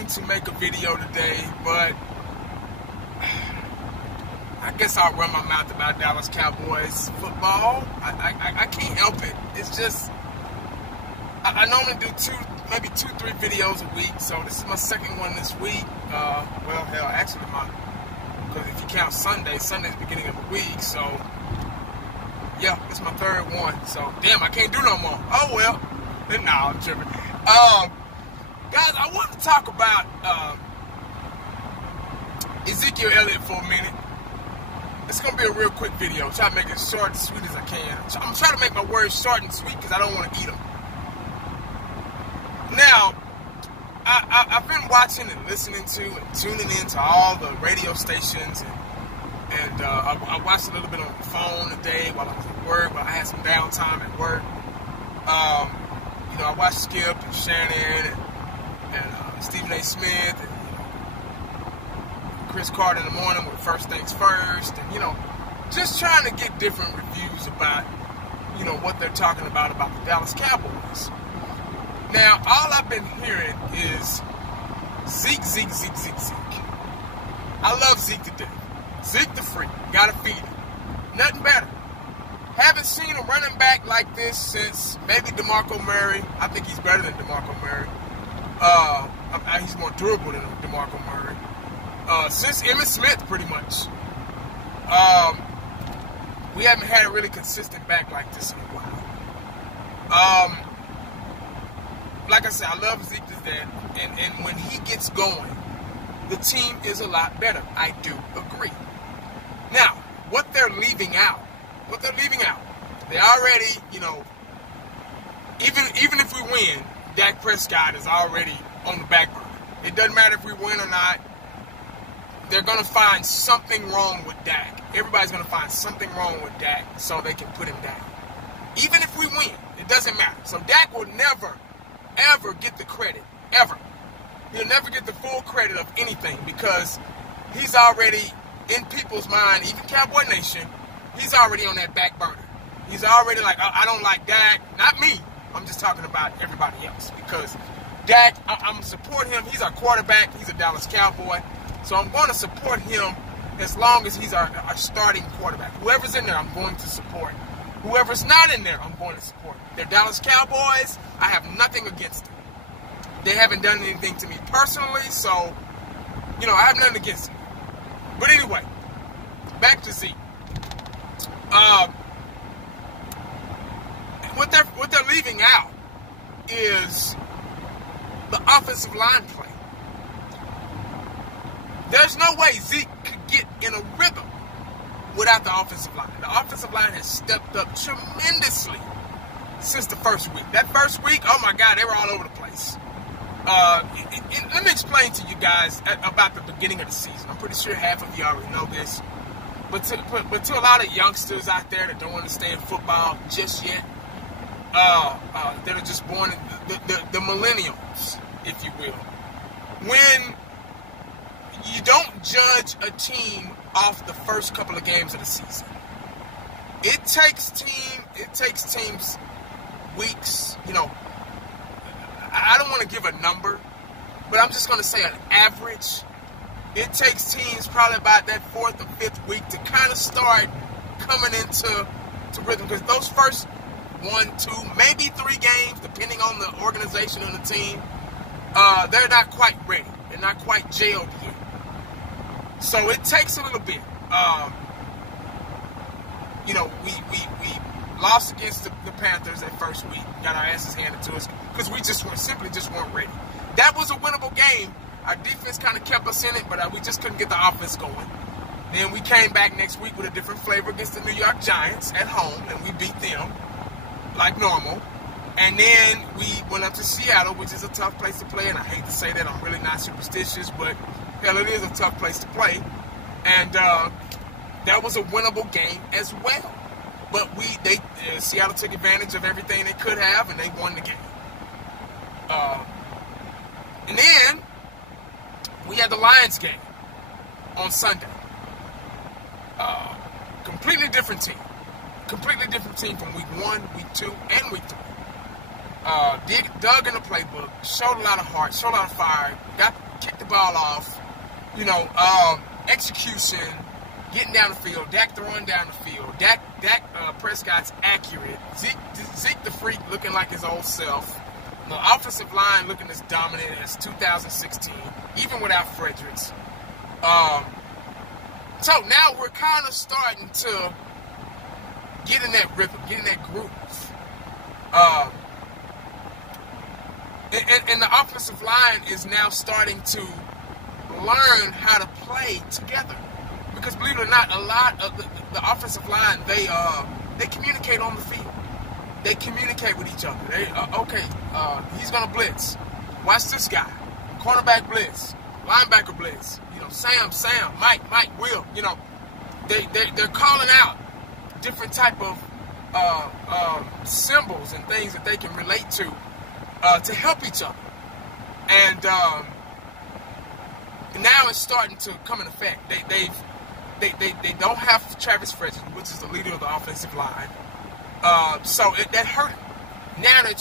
going to make a video today, but I guess I'll run my mouth about Dallas Cowboys football. I can't help it. It's just, I normally do maybe 2-3 videos a week, so this is my second one this week. Well, hell, actually, because if you count Sunday's the beginning of the week, so yeah, this is my third one. So, damn, I can't do no more. Oh, well. No, I'm tripping. Guys, I want to talk about Ezekiel Elliott for a minute. It's going to be a real quick video. I'm trying to make it short and sweet as I can. I'm trying to make my words short and sweet because I don't want to eat them. Now, I've been watching and listening to and tuning into all the radio stations, and I watched a little bit on the phone today while I was at work, but I had some downtime at work. You know, I watched Skip and Shannon and Stephen A. Smith and Chris Carter in the morning with First Things First, and, you know, just trying to get different reviews about, you know, what they're talking about the Dallas Cowboys. Now, all I've been hearing is Zeke. I love Zeke to death. Zeke the freak. Gotta feed him. Nothing better. Haven't seen a running back like this since maybe DeMarco Murray. I think he's better than DeMarco Murray. He's more durable than DeMarco Murray. Since Emmitt Smith, pretty much. We haven't had a really consistent back like this in a while. Like I said, I love Zeke to death, and when he gets going, the team is a lot better. I do agree. Now, what they're leaving out, they already, you know, even if we win, Dak Prescott is already on the back burner. It doesn't matter if we win or not. They're going to find something wrong with Dak. Everybody's going to find something wrong with Dak so they can put him down. Even if we win, it doesn't matter. So Dak will never, ever get the credit, ever. He'll never get the full credit of anything because he's already, in people's mind, even Cowboy Nation, he's already on that back burner. He's already like, I don't like Dak. Not me. I'm just talking about everybody else because Dak, I'm supporting him. He's our quarterback. He's a Dallas Cowboy. So I'm going to support him as long as he's our starting quarterback. Whoever's in there, I'm going to support. Whoever's not in there, I'm going to support. They're Dallas Cowboys. I have nothing against them. They haven't done anything to me personally, so, you know, I have nothing against them. But anyway, back to Zeke. What they're leaving out is the offensive line play. There's no way Zeke could get in a rhythm without the offensive line. The offensive line has stepped up tremendously since the first week. That first week, oh my God, they were all over the place. Let me explain to you guys about the beginning of the season. I'm pretty sure half of you already know this. But to a lot of youngsters out there that don't understand football just yet, that are just born, the millennials, if you will. When you don't judge a team off the first couple of games of the season. It takes teams weeks, you know. I don't want to give a number, but I'm just going to say an average. It takes teams probably about that 4th or 5th week to kind of start coming into rhythm, because those first 1, 2, maybe 3 games, depending on the organization and the team, they're not quite ready. They're not quite jailed yet. So it takes a little bit. You know, we lost against the Panthers that first week. Got our asses handed to us because we simply weren't ready. That was a winnable game. Our defense kind of kept us in it, but we just couldn't get the offense going. Then we came back next week with a different flavor against the New York Giants at home, and we beat them like normal. And then we went up to Seattle, which is a tough place to play, and I hate to say that. I'm really not superstitious, but hell, it is a tough place to play. And that was a winnable game as well. But Seattle took advantage of everything they could have, and they won the game. And then we had the Lions game on Sunday. Completely different team. Completely different team from week 1, week 2, and week 3. dug in the playbook, showed a lot of heart, showed a lot of fire, kicked the ball off, execution, getting down the field, Dak throwing down the field, Dak Prescott's accurate, Zeke the freak looking like his old self, the offensive line looking as dominant as 2016, even without Fredericks. So now we're kind of starting to get in that rhythm, get in that groove. And the offensive line is now starting to learn how to play together. Because believe it or not, a lot of the offensive line, they communicate on the field. They communicate with each other. He's going to blitz. Watch this guy. Cornerback blitz. Linebacker blitz. Sam, Mike, Will. They're calling out different type of symbols and things that they can relate to help each other. And now it's starting to come in effect. They don't have Travis Frederick, which is the leader of the offensive line. So that hurt him. Now they're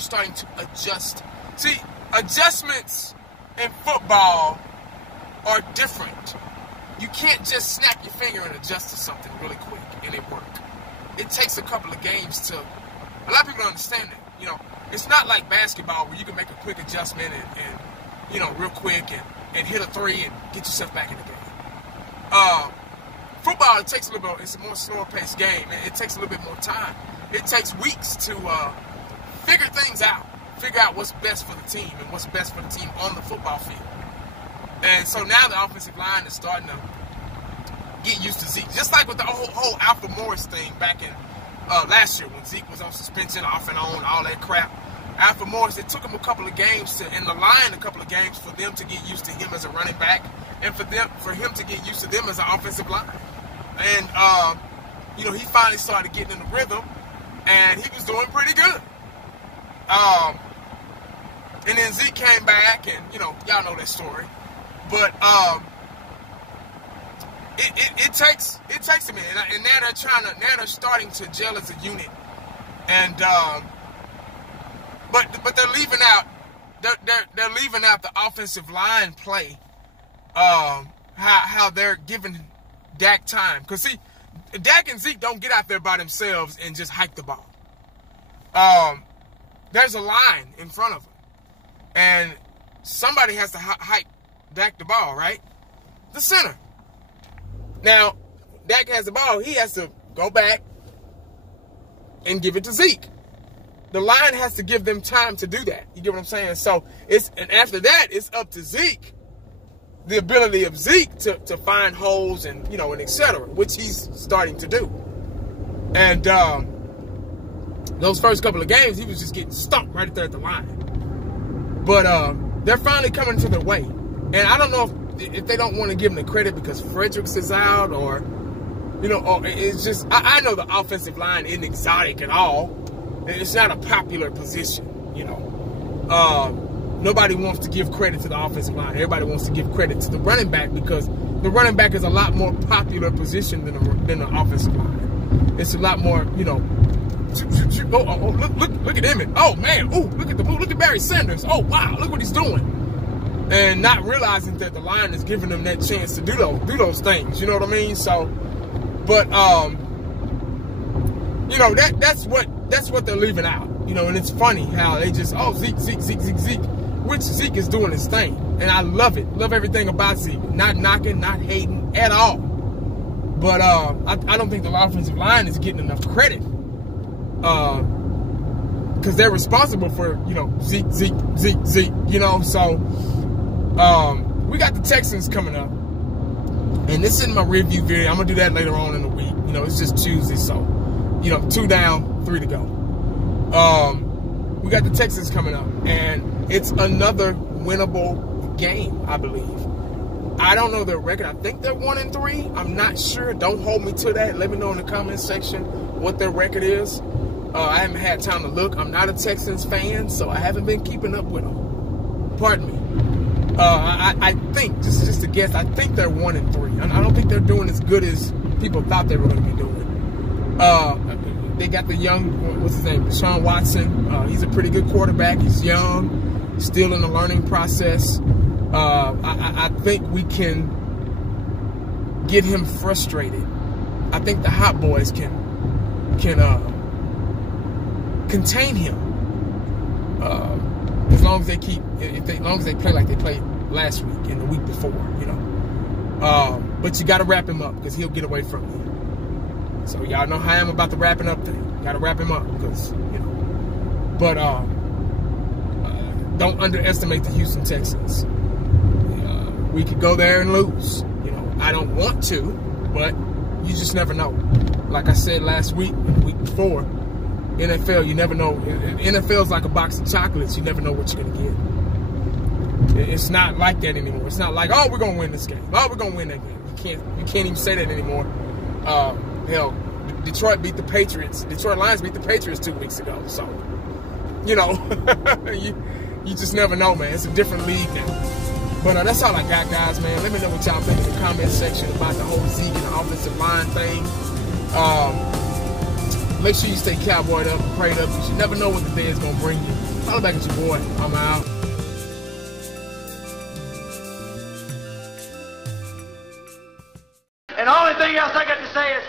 starting to adjust. See, adjustments in football are different. You can't just snap your finger and adjust to something really quick and it work. It takes a couple of games to. A lot of people don't understand that. It's not like basketball where you can make a quick adjustment and real quick and hit a three and get yourself back in the game. Football, it takes a little bit. It's a more slower paced game. It takes a little bit more time. It takes weeks to figure things out. Figure out what's best for the team and what's best for the team on the football field. And so now the offensive line is starting to get used to Zeke. Just like with the whole Alfred Morris thing back in last year when Zeke was on suspension, off and on, all that crap. Alfred Morris, it took him a couple of games and the line a couple of games for them to get used to him as a running back and for him to get used to them as an offensive line. And, he finally started getting in the rhythm and he was doing pretty good. And then Zeke came back and, y'all know that story. But it takes a minute, and now they're starting to gel as a unit, and but they're leaving out the offensive line play, how they're giving Dak time, because see, Dak and Zeke don't get out there by themselves and just hike the ball. There's a line in front of them, and somebody has to hike Dak the ball, right? The center. Now, Dak has the ball. He has to go back and give it to Zeke. The line has to give them time to do that. You get what I'm saying? So, and after that, it's up to Zeke, the ability of Zeke to find holes and, and et cetera, which he's starting to do. And those first couple of games, he was just getting stumped right there at the line. But they're finally coming to their way. And I don't know if they don't want to give him the credit because Fredericks is out or it's just, I know the offensive line isn't exotic at all. It's not a popular position, Nobody wants to give credit to the offensive line. Everybody wants to give credit to the running back because the running back is a lot more popular position than the offensive line. It's a lot more, look at him. Oh, man. Oh, look at Barry Sanders. Oh, wow. Look what he's doing. And not realizing that the line is giving them that chance to do those things. You know what I mean? So, but that's what they're leaving out. And it's funny how they just Zeke, which Zeke is doing his thing, and I love it. Love everything about Zeke. Not knocking, not hating at all. But I don't think the offensive line is getting enough credit because they're responsible for Zeke. So. We got the Texans coming up, and this is my review video. I'm gonna do that later on in the week. It's just Tuesday, so 2 down, 3 to go. We got the Texans coming up, and it's another winnable game, I believe. I don't know their record. I think they're 1-3. I'm not sure. Don't hold me to that. Let me know in the comment section what their record is. I haven't had time to look. I'm not a Texans fan, so I haven't been keeping up with them. Pardon me. I think, just a guess, I think they're 1-3. I don't think they're doing as good as people thought they were going to be doing. they got the young, what's his name, Deshaun Watson. He's a pretty good quarterback. He's young, still in the learning process. I think we can get him frustrated. I think the hot boys can contain him as long as they as long as they play like they played last week and the week before, you know. But you got to wrap him up because he'll get away from you. So y'all know how I am about the wrapping up thing. Got to wrap him up because, you know. But don't underestimate the Houston Texans. We could go there and lose. You know, I don't want to, but you just never know. Like I said last week and the week before, NFL, you never know. NFL's like a box of chocolates. You never know what you're going to get. It's not like that anymore. It's not like, oh, we're going to win this game. Oh, we're going to win that game. You can't even say that anymore. Hell, Detroit beat the Patriots. Detroit Lions beat the Patriots 2 weeks ago. So, you know, you just never know, man. It's a different league now. But that's all I got, guys, man. Let me know what y'all think in the comment section about the whole Zeke and the offensive line thing. Make sure you stay cowboyed up and prayed up because you never know what the day is going to bring you. Follow back at your boy. I'm out. And the only thing else I got to say is,